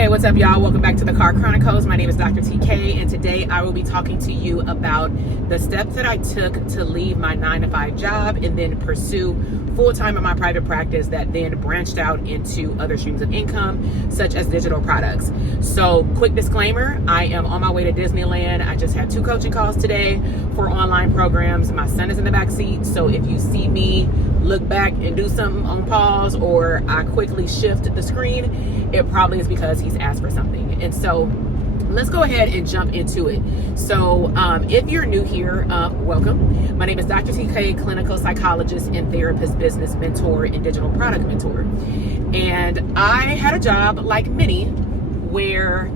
Hey, what's up, y'all? Welcome back to the Car Chronicles. My name is Dr. TK, and today I will be talking to you about the steps that I took to leave my 9-to-5 job and then pursue full-time in my private practice that then branched out into other streams of income, such as digital products. So, quick disclaimer, I am on my way to Disneyland. I just had 2 coaching calls today for online programs. My son is in the back seat, so if you see me look back and do something on pause or I quickly shift the screen, it probably is because he's asked for something. And so let's go ahead and jump into it. So if you're new here, welcome. My name is Dr. TK, clinical psychologist and therapist, business mentor, and digital product mentor. And I had a job like many where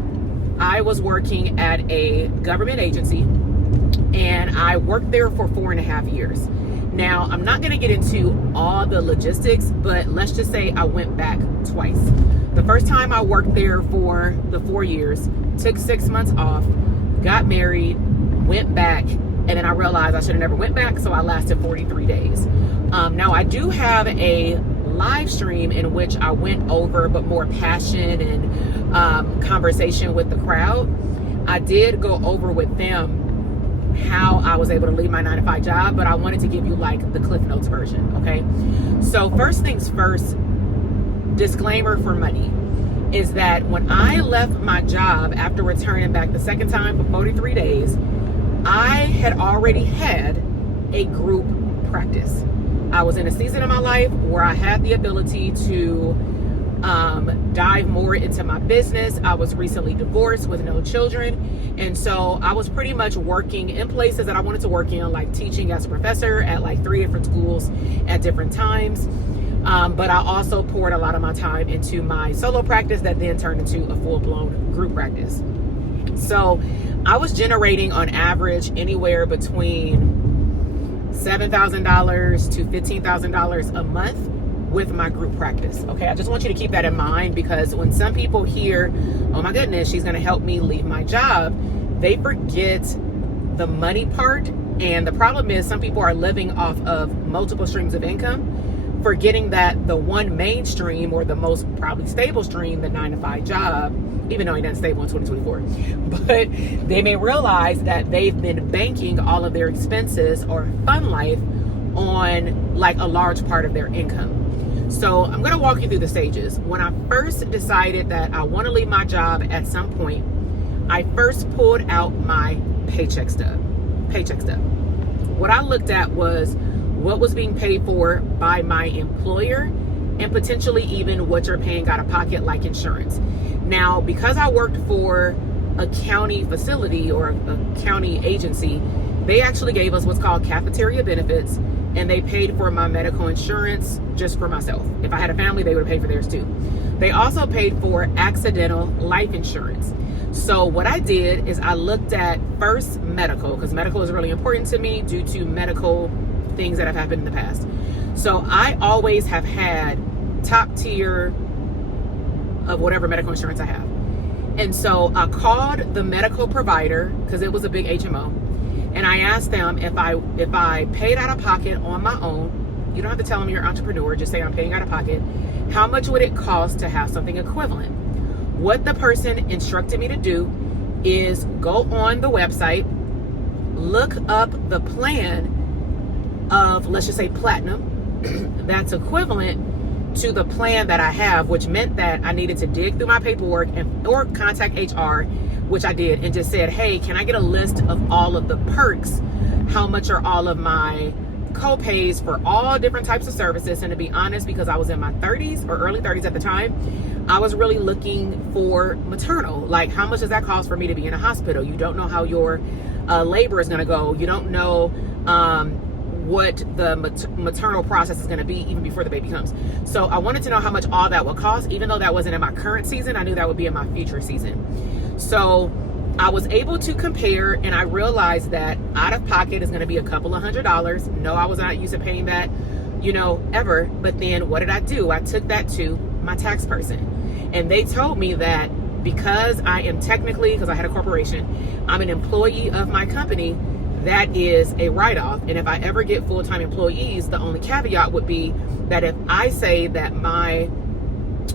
I was working at a government agency, and I worked there for 4.5 years. Now, I'm not going to get into all the logistics, but let's just say I went back twice. The first time I worked there for the 4 years, took 6 months off, got married, went back, and then I realized I should have never went back, so I lasted 43 days. Now, I do have a live stream in which I went over, but more passion and conversation with the crowd. I did go over with them how I was able to leave my 9-to-5 job, but I wanted to give you like the Cliff Notes version, okay? So first things first, disclaimer for money is that when I left my job after returning back the second time for 43 days, I had already had a group practice. I was in a season of my life where I had the ability to dive more into my business. I was recently divorced with no children. And so I was pretty much working in places that I wanted to work in, like teaching as a professor at like 3 different schools at different times. But I also poured a lot of my time into my solo practice that then turned into a full-blown group practice. So I was generating on average anywhere between $7,000 to $15,000 a month with my group practice. Okay, I just want you to keep that in mind, because when some people hear, oh my goodness, she's going to help me leave my job, they forget the money part. And the problem is some people are living off of multiple streams of income, forgetting that the one main stream, or the most probably stable stream, the 9-to-5 job, even though it doesn't stable in 2024, but they may realize that they've been banking all of their expenses or fun life on like a large part of their income. So I'm going to walk you through the stages. When I first decided that I want to leave my job at some point, I first pulled out my paycheck stub. What I looked at was what was being paid for by my employer, and potentially even what you're paying out of pocket, like insurance. Now, because I worked for a county facility or a county agency, they actually gave us what's called cafeteria benefits, and they paid for my medical insurance just for myself. If I had a family, they would have paid for theirs too. They also paid for accidental life insurance. So what I did is I looked at first medical, because medical is really important to me due to medical things that have happened in the past. So I always have had top tier of whatever medical insurance I have. And so I called the medical provider, because it was a big HMO, and I asked them if I paid out of pocket on my own. You don't have to tell them you're an entrepreneur, just say I'm paying out of pocket. How much would it cost to have something equivalent? What the person instructed me to do is go on the website, look up the plan of, let's just say, platinum, that's equivalent to the plan that I have, which meant that I needed to dig through my paperwork or contact HR, which I did, and just said, hey, can I get a list of all of the perks? How much are all of my co-pays for all different types of services? And to be honest, because I was in my 30s or early 30s at the time, I was really looking for maternal. Like, how much does that cost for me to be in a hospital? You don't know how your labor is going to go. You don't know what the maternal process is going to be even before the baby comes. So I wanted to know how much all that would cost. Even though that wasn't in my current season, I knew that would be in my future season. So I was able to compare, and I realized that out of pocket is going to be a couple of $100s. No, I was not used to paying that, ever. But then what did I do? I took that to my tax person, and they told me that because I am technically, because I had a corporation, I'm an employee of my company, that is a write-off. And if I ever get full-time employees, the only caveat would be that if I say that my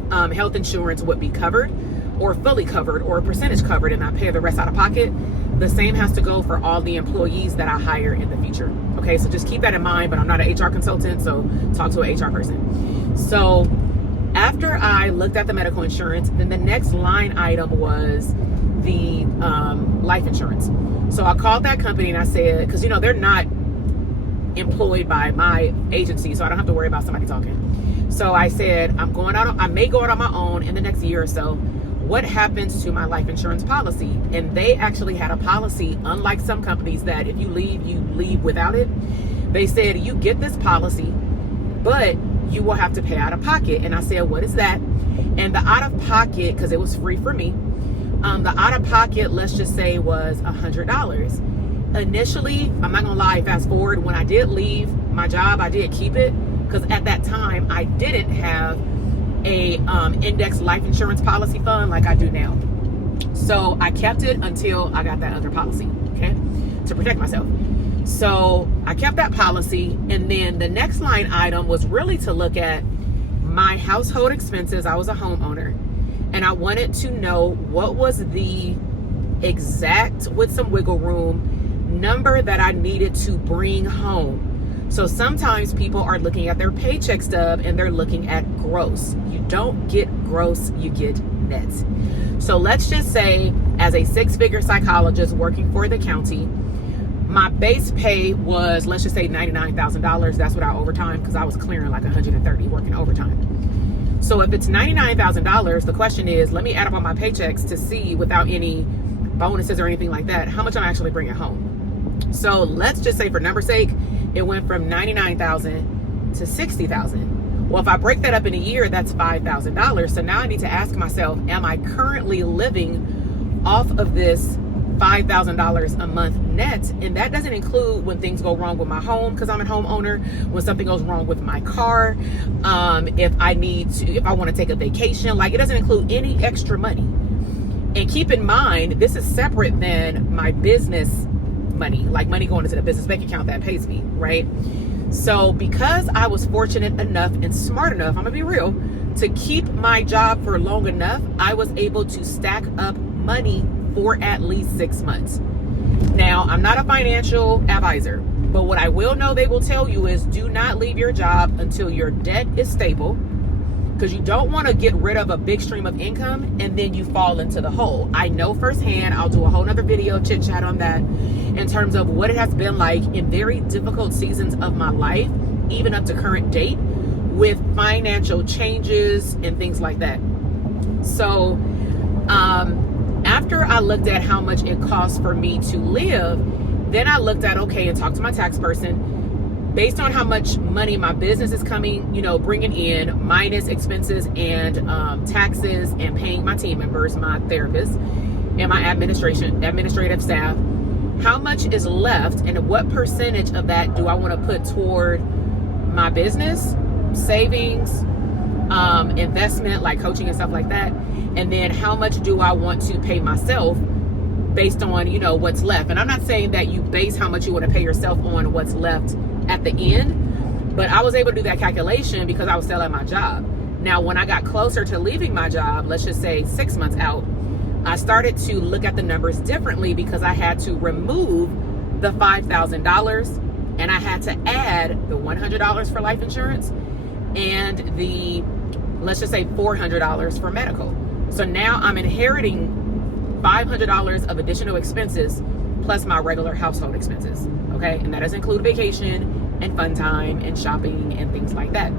health insurance would be covered, or fully covered or a percentage covered and I pay the rest out of pocket, the same has to go for all the employees that I hire in the future. Okay, so just keep that in mind, but I'm not an HR consultant, so talk to an HR person. So after I looked at the medical insurance, then the next line item was the life insurance. So I called that company and I said, because they're not employed by my agency, so I don't have to worry about somebody talking. So I said, I may go out on my own in the next year or so. What happens to my life insurance policy? And they actually had a policy, unlike some companies, that if you leave without it. They said, you get this policy, but you will have to pay out of pocket. And I said, what is that? And the out of pocket, because it was free for me, the out of pocket, let's just say, was $100. Initially, I'm not gonna lie, fast forward, when I did leave my job, I did keep it, because at that time I didn't have a index life insurance policy fund like I do now. So I kept it until I got that other policy, okay, to protect myself. So I kept that policy, and then the next line item was really to look at my household expenses. I was a homeowner, and I wanted to know what was the exact, with some wiggle room, number that I needed to bring home. So sometimes people are looking at their paycheck stub and they're looking at gross. You don't get gross, you get net. So let's just say, as a 6-figure psychologist working for the county, my base pay was, let's just say, $99,000. That's without overtime, because I was clearing like 130 working overtime. So if it's $99,000, the question is, let me add up on my paychecks to see, without any bonuses or anything like that, how much I'm actually bringing home. So let's just say, for number's sake, it went from $99,000 to $60,000. Well, if I break that up in a year, that's $5,000. So now I need to ask myself, am I currently living off of this $5,000 a month net? And that doesn't include when things go wrong with my home, because I'm a homeowner, when something goes wrong with my car, if I want to take a vacation, like, it doesn't include any extra money. And keep in mind, this is separate than my business money, like money going into the business bank account that pays me, right? So because I was fortunate enough and smart enough, I'm gonna be real, to keep my job for long enough, I was able to stack up money for at least 6 months. Now, I'm not a financial advisor, but what I will know they will tell you is, do not leave your job until your debt is stable, because you don't want to get rid of a big stream of income and then you fall into the hole. I know firsthand. I'll do a whole nother video, chit chat on that, in terms of what it has been like in very difficult seasons of my life, even up to current date, with financial changes and things like that. So after I looked at how much it costs for me to live, then I looked at, okay, and talked to my tax person, based on how much money my business is bringing in, minus expenses and taxes, and paying my team members, my therapists, and my administrative staff, how much is left, and what percentage of that do I want to put toward my business, savings, investment, like coaching and stuff like that, and then how much do I want to pay myself based on what's left. And I'm not saying that you base how much you want to pay yourself on what's left at the end, but I was able to do that calculation because I was still at my job. Now, when I got closer to leaving my job, let's just say 6 months out, I started to look at the numbers differently, because I had to remove the $5,000 and I had to add the $100 for life insurance and the, let's just say, $400 for medical. So now I'm inheriting $500 of additional expenses plus my regular household expenses, okay? And that does include vacation and fun time and shopping and things like that.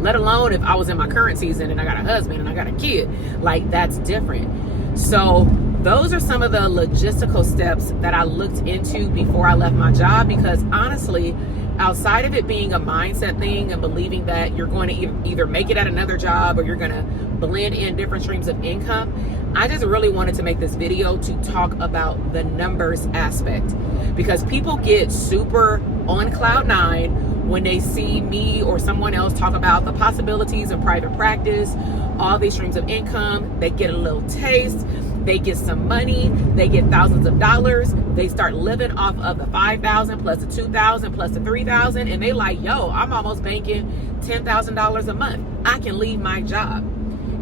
Let alone if I was in my current season and I got a husband and I got a kid, like, that's different. So those are some of the logistical steps that I looked into before I left my job, because honestly, outside of it being a mindset thing and believing that you're going to either make it at another job or you're going to blend in different streams of income, I just really wanted to make this video to talk about the numbers aspect, because people get super on cloud nine when they see me or someone else talk about the possibilities of private practice, all these streams of income. They get a little taste, they get some money, they get thousands of dollars, they start living off of the 5,000 plus the 2,000 plus the 3,000, and they like, yo, I'm almost banking $10,000 a month. I can leave my job.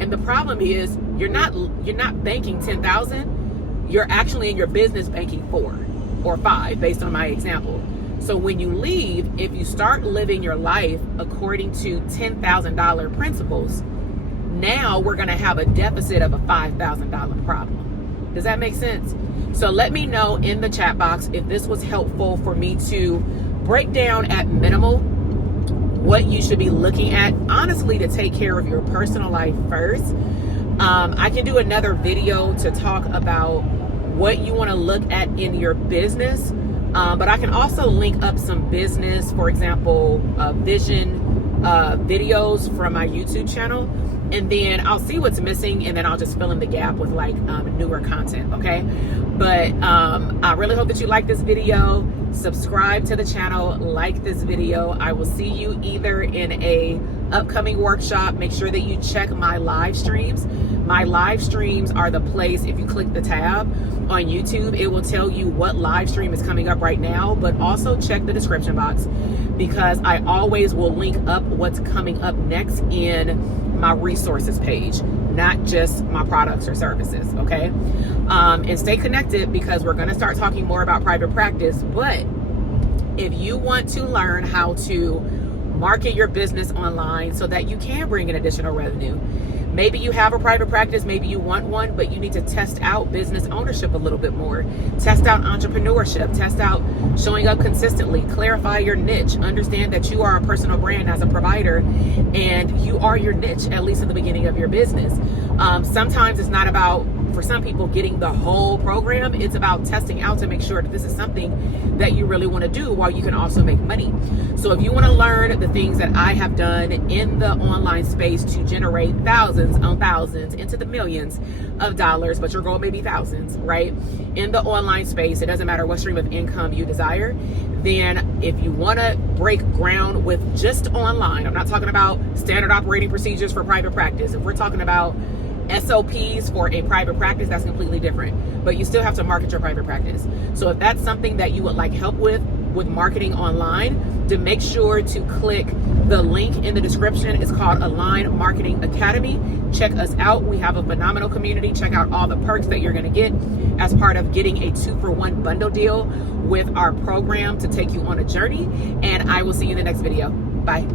And the problem is you're not banking 10,000. You're actually in your business banking 4 or 5 based on my example. So when you leave, if you start living your life according to $10,000 principles, now we're going to have a deficit of a $5,000 problem. Does that make sense? So let me know in the chat box if this was helpful for me to break down at minimal what you should be looking at, honestly, to take care of your personal life first. I can do another video to talk about what you want to look at in your business. But I can also link up some business, for example, vision videos from my YouTube channel. And then I'll see what's missing, and then I'll just fill in the gap with like newer content, okay? But I really hope that you like this video. Subscribe to the channel, like this video. I will see you either in a upcoming workshop. Make sure that you check my live streams. My live streams are the place. If you click the tab on YouTube, it will tell you what live stream is coming up right now, but also check the description box, because I always will link up what's coming up next in my resources page, not just my products or services, okay? And stay connected, because we're gonna start talking more about private practice. But if you want to learn how to market your business online so that you can bring in additional revenue, maybe you have a private practice, maybe you want one, but you need to test out business ownership a little bit more. Test out entrepreneurship, test out showing up consistently, clarify your niche, understand that you are a personal brand as a provider and you are your niche, at least in the beginning of your business. Sometimes it's not about, for some people, getting the whole program. It's about testing out to make sure that this is something that you really want to do while you can also make money. So if you want to learn the things that I have done in the online space to generate thousands on thousands into the millions of dollars, but your goal may be thousands, right? In the online space, it doesn't matter what stream of income you desire. Then if you want to break ground with just online, I'm not talking about standard operating procedures for private practice. If we're talking about SOPs for a private practice, that's completely different, but you still have to market your private practice. So if that's something that you would like help with marketing online, to make sure to click the link in the description. It's called Align Marketing Academy. Check us out. We have a phenomenal community. Check out all the perks that you're going to get as part of getting a 2-for-1 bundle deal with our program to take you on a journey. And I will see you in the next video. Bye.